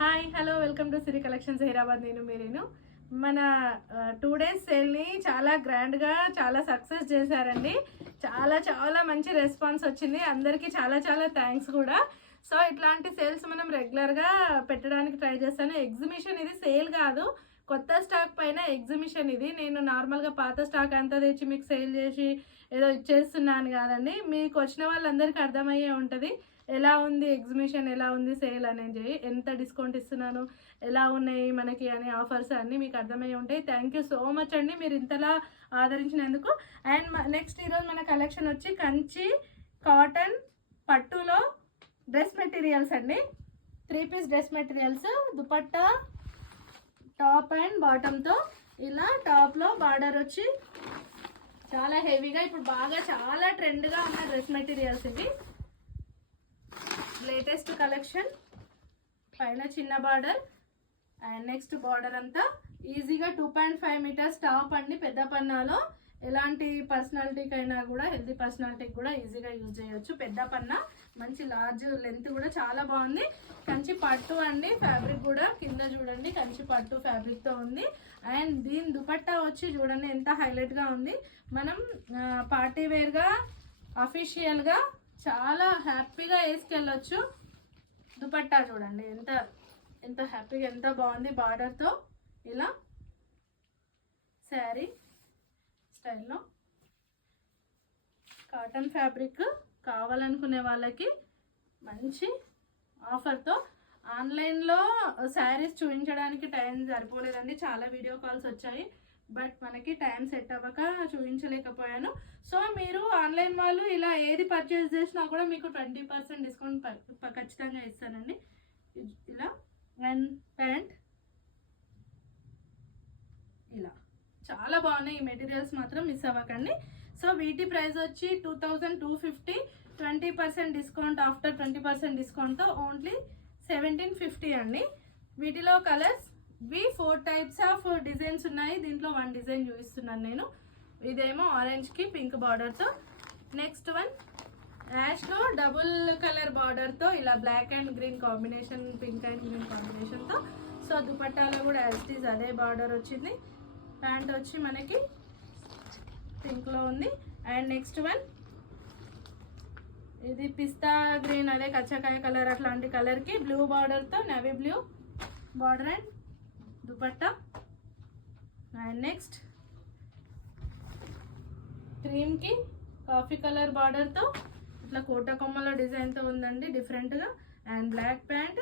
Hi hello welcome to Siri collections Hyderabad. నేను మీరేను మన 2 days సేల్ని చాలా గ్రాండ్గా చాలా సక్సెస్ చేశారండి. చాలా చాలా మంచి రెస్పాన్స్ వచ్చింది. అందరికీ చాలా చాలా థ్యాంక్స్ కూడా. సో ఇట్లాంటి సేల్స్ మనం రెగ్యులర్గా పెట్టడానికి ట్రై చేస్తాను. ఎగ్జిబిషన్ ఇది సేల్ కాదు, కొత్త స్టాక్ పైన ఎగ్జిబిషన్ ఇది. నేను నార్మల్గా పాత స్టాక్ అంతా తెచ్చి మీకు సేల్ చేసి ఏదో ఇచ్చేస్తున్నాను కాదండి. మీకు వచ్చిన వాళ్ళందరికీ అర్థమయ్యే ఉంటుంది ఎలా ఉంది ఎగ్జిబిషన్, ఎలా ఉంది సేల్ అనేది, ఎంత డిస్కౌంట్ ఇస్తున్నాను, ఎలా ఉన్నాయి మనకి అనే ఆఫర్స్ అన్నీ మీకు అర్థమయ్యే ఉంటాయి. థ్యాంక్ యూ సో మచ్ అండి మీరు ఇంతలా ఆదరించినందుకు. అండ్ నెక్స్ట్ ఈరోజు మన కలెక్షన్ వచ్చి కంచి కాటన్ పట్టులో డ్రెస్ మెటీరియల్స్ అండి. 3 piece dress materials, dupatta top and బాటంతో ఇలా టాప్లో బార్డర్ వచ్చి చాలా హెవీగా ఇప్పుడు బాగా చాలా ట్రెండ్గా ఉన్న డ్రెస్ మెటీరియల్స్ ఇవి. లేటెస్ట్ కలెక్షన్, పైన చిన్న బార్డర్ అండ్ నెక్స్ట్ బార్డర్ అంతా ఈజీగా 2.5 meters టాప్ అండి. పెద్ద పన్నాలో ఎలాంటి పర్సనాలిటీకి అయినా కూడా, హెల్తీ పర్సనాలిటీకి కూడా ఈజీగా యూజ్ చేయొచ్చు. పెద్ద పన్నా, మంచి లార్జ్ లెంత్ కూడా చాలా బాగుంది. కంచి పట్టు అండి, ఫ్యాబ్రిక్ కూడా కింద చూడండి కంచి పట్టు ఫ్యాబ్రిక్తో ఉంది. అండ్ దీని దుపట్టా వచ్చి చూడండి ఎంత హైలైట్గా ఉంది. మనం పార్టీ వేర్గా అఫీషియల్గా చాలా హ్యాపీగా వేసుకెళ్ళొచ్చు. దుపట్టా చూడండి ఎంత ఎంత హ్యాపీగా ఎంత బాగుంది. బార్డర్తో ఇలా శారీ స్టైల్లో కాటన్ ఫ్యాబ్రిక్ కావాలనుకునే వాళ్ళకి మంచి ఆఫర్తో. ఆన్లైన్లో శారీస్ చూపించడానికి టైం సరిపోలేదండి, చాలా వీడియో కాల్స్ వచ్చాయి, బట్ మనకి టైం సెట్ అవ్వక చూపించలేకపోయాను. సో మీరు ఆన్లైన్ వాళ్ళు ఇలా ఏది పర్చేస్ చేసినా కూడా మీకు 20% డిస్కౌంట్ ఖచ్చితంగా ఇస్తానండి. ఇలా అండ్ ప్యాంట్ ఇలా చాలా బాగున్నాయి. ఈ మెటీరియల్స్ మాత్రం మిస్ అవ్వకండి. సో వీటి ప్రైస్ వచ్చి 2250, 20% డిస్కౌంట్, ఆఫ్టర్ 20% డిస్కౌంట్తో ఓన్లీ 1750 అండి. వీటిలో కలర్స్ 4 types ఆఫ్ డిజైన్స్ ఉన్నాయి. దీంట్లో 1 డిజైన్ చూపిస్తున్నాను నేను. ఇదేమో ఆరెంజ్కి పింక్ బార్డర్తో, నెక్స్ట్ వన్ యాష్లో డబుల్ కలర్ బార్డర్తో ఇలా black and green combination, pink and green కాంబినేషన్తో. సో దుపట్టాలో కూడా యాజ్ ఇట్ ఈజ్ అదే బార్డర్ వచ్చింది. ప్యాంట్ వచ్చి మనకి పింక్లో ఉంది. అండ్ నెక్స్ట్ వన్ ఇది పిస్తా గ్రీన్, అదే కచ్చకాయ కలర్ అట్లాంటి కలర్కి బ్లూ బార్డర్తో navy blue border and dupatta. And next క్రీమ్కి కాఫీ కలర్ బార్డర్తో ఇట్లా కోట కొమ్మల డిజైన్తో ఉందండి డిఫరెంట్గా. And black pant